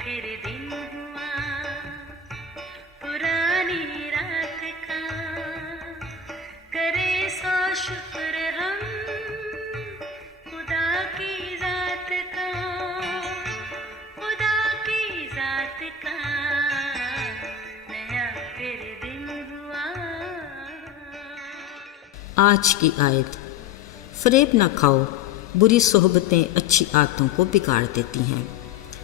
फिर दिन हुआ पुरानी रात का, करे सो शुक्र हम खुदा की जात का, खुदा की जात का, नया फिर दिन हुआ। आज की आयत, फरेब ना खाओ, बुरी सोहबतें अच्छी आदतों को बिगाड़ देती हैं।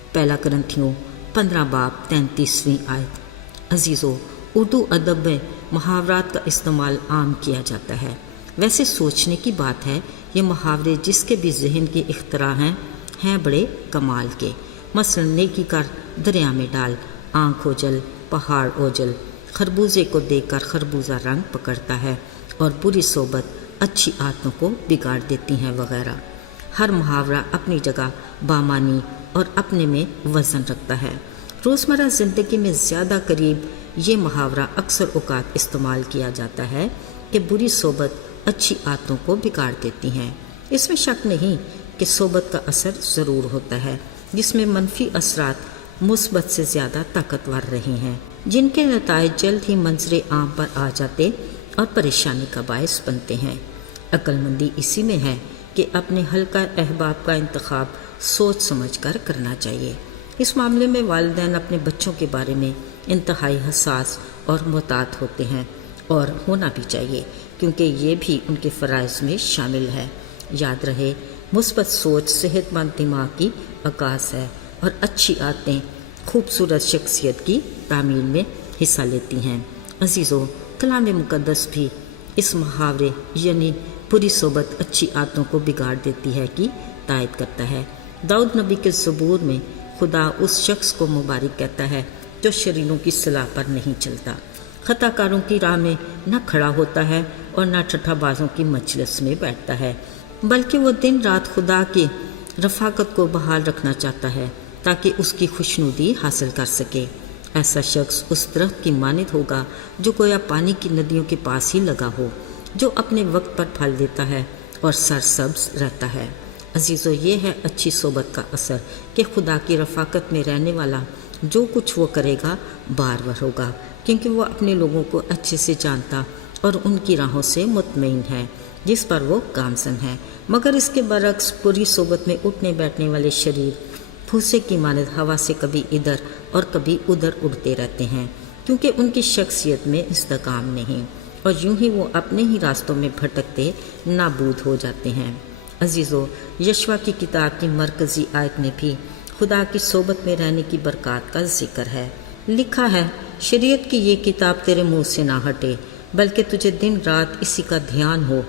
पहला करंथियों 15 बाब 33वीं आयत। अजीज़ों, उर्दू अदब में मुहावरात का इस्तेमाल आम किया जाता है। वैसे सोचने की बात है, ये मुहावरे जिसके भी जहन के इख्तरा हैं बड़े कमाल के। मसलन नेकी कर दरिया में डाल, आँख ओझल पहाड़ ओझल, खरबूजे को देखकर खरबूजा रंग पकड़ता है, और बुरी सोबत अच्छी आदतों को बिगाड़ देती हैं वगैरह। हर मुहावरा अपनी जगह बामानी और अपने में वज़न रखता है। रोज़मर्रा ज़िंदगी में ज़्यादा करीब ये मुहावरा अक्सर औक़ात इस्तेमाल किया जाता है कि बुरी सोबत अच्छी आदतों को बिगाड़ देती हैं। इसमें शक नहीं कि सोबत का असर ज़रूर होता है, जिसमें मनफी असरात मुस्बत से ज़्यादा ताकतवर रहे हैं, जिनके नताइज जल्द ही मंजरे आम पर आ जाते और परेशानी का बायस बनते हैं। अक्लमंदी इसी में है कि अपने हल्का अहबाब का इंतखाब सोच समझ कर करना चाहिए। इस मामले में वालिदैन अपने बच्चों के बारे में इंतहाई हसास और मोहतात होते हैं, और होना भी चाहिए, क्योंकि ये भी उनके फ़राइज़ में शामिल है। याद रहे, मुस्बत सोच सेहतमंद दिमाग की अकास है, और अच्छी आदतें खूबसूरत शख्सियत की तामीर में हिस्सा लेती हैं। अजीज़ों, कलाम मुक़द्दस भी इस मुहावरे यानी बुरी सोबत अच्छी आदतों को बिगाड़ देती है की तायद करता है। दाऊद नबी के ज़बूर में खुदा उस शख्स को मुबारक कहता है जो शरीरों की सलाह पर नहीं चलता, खताकारों की राह में न खड़ा होता है और न ठट्ठाबाजों की मजलिस में बैठता है, बल्कि वो दिन रात खुदा की रफ़ाकत को बहाल रखना चाहता है ताकि उसकी खुशनुदी हासिल कर सके। ऐसा शख्स उस दरख्त की मानित होगा जो गोया पानी की नदियों के पास ही लगा हो, जो अपने वक्त पर फल देता है और सरसब्ज रहता है। अजीज़ों, ये है अच्छी सोबत का असर कि खुदा की रफ़ाकत में रहने वाला जो कुछ वो करेगा बारवर होगा, क्योंकि वो अपने लोगों को अच्छे से जानता और उनकी राहों से मुतमईन है, जिस पर वो गामज़न है। मगर इसके बरक्स बुरी सोबत में उठने बैठने वाले शरीर भूसे की मानद हवा से कभी इधर और कभी उधर उड़ते रहते हैं, क्योंकि उनकी शख्सियत में इस्तेकाम नहीं, और यूं ही वो अपने ही रास्तों में भटकते नाबूद हो जाते हैं। अजीज़ों, यशवा की किताब की मरकज़ी आयत में भी खुदा की सोबत में रहने की बरकत का जिक्र है। लिखा है, शरीयत की ये किताब तेरे मुँह से ना हटे, बल्कि तुझे दिन रात इसी का ध्यान हो,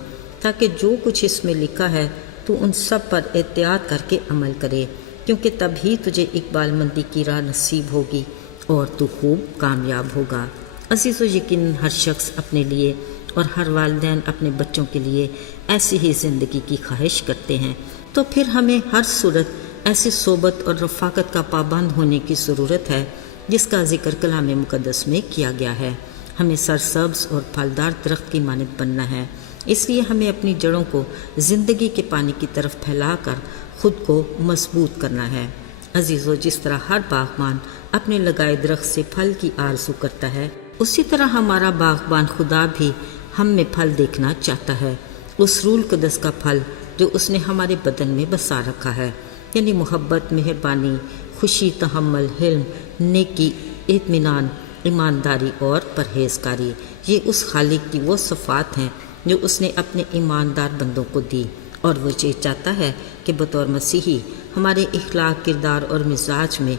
ताकि जो कुछ इसमें लिखा है तू उन सब पर एहतियात करके अमल करे, क्योंकि तभी तुझे इकबालमंदी की राह नसीब होगी और तू खूब कामयाब होगा। अज़ीज़ों, यकीनन हर शख्स अपने लिए और हर वालिदैन अपने बच्चों के लिए ऐसी ही ज़िंदगी की ख्वाहिश करते हैं, तो फिर हमें हर सूरत ऐसी सोबत और रफ़ाकत का पाबंद होने की ज़रूरत है जिसका ज़िक्र कलाम मुक़द्दस में किया गया है। हमें सरसब्ज़ और फलदार दरख्त की मानद बनना है, इसलिए हमें अपनी जड़ों को ज़िंदगी के पानी की तरफ फैलाकर ख़ुद को मजबूत करना है। अजीज़ों, जिस तरह हर बागबान अपने लगाए दरख्त से फल की आरज़ू करता है, उसी तरह हमारा बागबान खुदा भी हम में फल देखना चाहता है, उस रूल क़ुद्स का फल जो उसने हमारे बदन में बसा रखा है, यानी मोहब्बत, मेहरबानी, खुशी, तहम्मुल, हिल्म, नेकी, इत्मीनान, ईमानदारी और परहेज़गारी। ये उस खालिक की वो सिफ़ात हैं जो उसने अपने ईमानदार बंदों को दी, और वो ये चाहता है कि बतौर मसीही हमारे इखलाक, किरदार और मिजाज में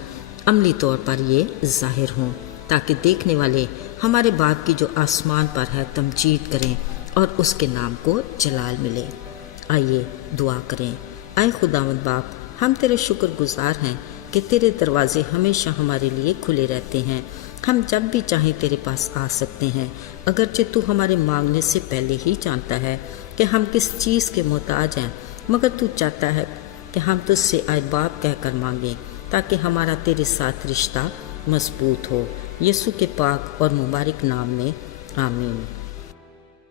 अमली तौर पर ये ज़ाहिर हों, ताकि देखने वाले हमारे बाप की जो आसमान पर है तमजीद करें और उसके नाम को जलाल मिले। आइए दुआ करें। आए खुदावंद बाप, हम तेरे शुक्रगुजार हैं कि तेरे दरवाज़े हमेशा हमारे लिए खुले रहते हैं। हम जब भी चाहें तेरे पास आ सकते हैं, अगरचे तू हमारे मांगने से पहले ही जानता है कि हम किस चीज़ के मोहताज हैं, मगर तू चाहता है कि हम तुझसे आए बाप कहकर मांगें, ताकि हमारा तेरे साथ रिश्ता मजबूत हो। यीशु के पाक और मुबारक नाम में आमीन।